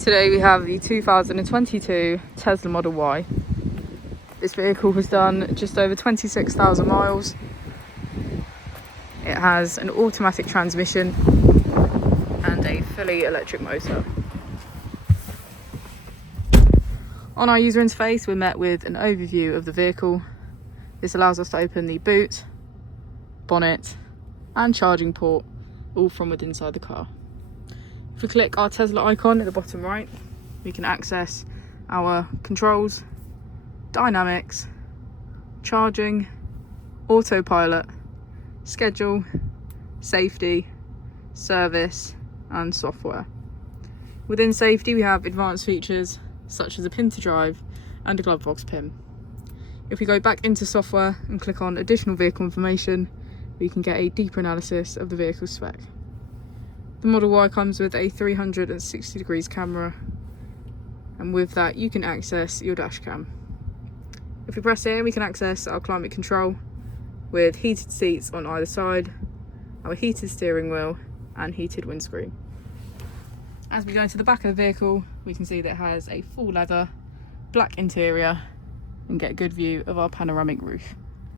Today we have the 2022 Tesla Model Y. This vehicle has done just over 26,000 miles. It has an automatic transmission and a fully electric motor. On our user interface, we're met with an overview of the vehicle. This allows us to open the boot, bonnet and charging port, all from within inside the car. If we click our Tesla icon at the bottom right, we can access our controls, dynamics, charging, autopilot, schedule, safety, service and software. Within safety we have advanced features such as a pin to drive and a glove box pin. If we go back into software and click on additional vehicle information, we can get a deeper analysis of the vehicle spec. The Model Y comes with a 360 degrees camera, and with that you can access your dash cam. If we press here, we can access our climate control with heated seats on either side, our heated steering wheel and heated windscreen. As we go into the back of the vehicle, we can see that it has a full leather, black interior and get a good view of our panoramic roof.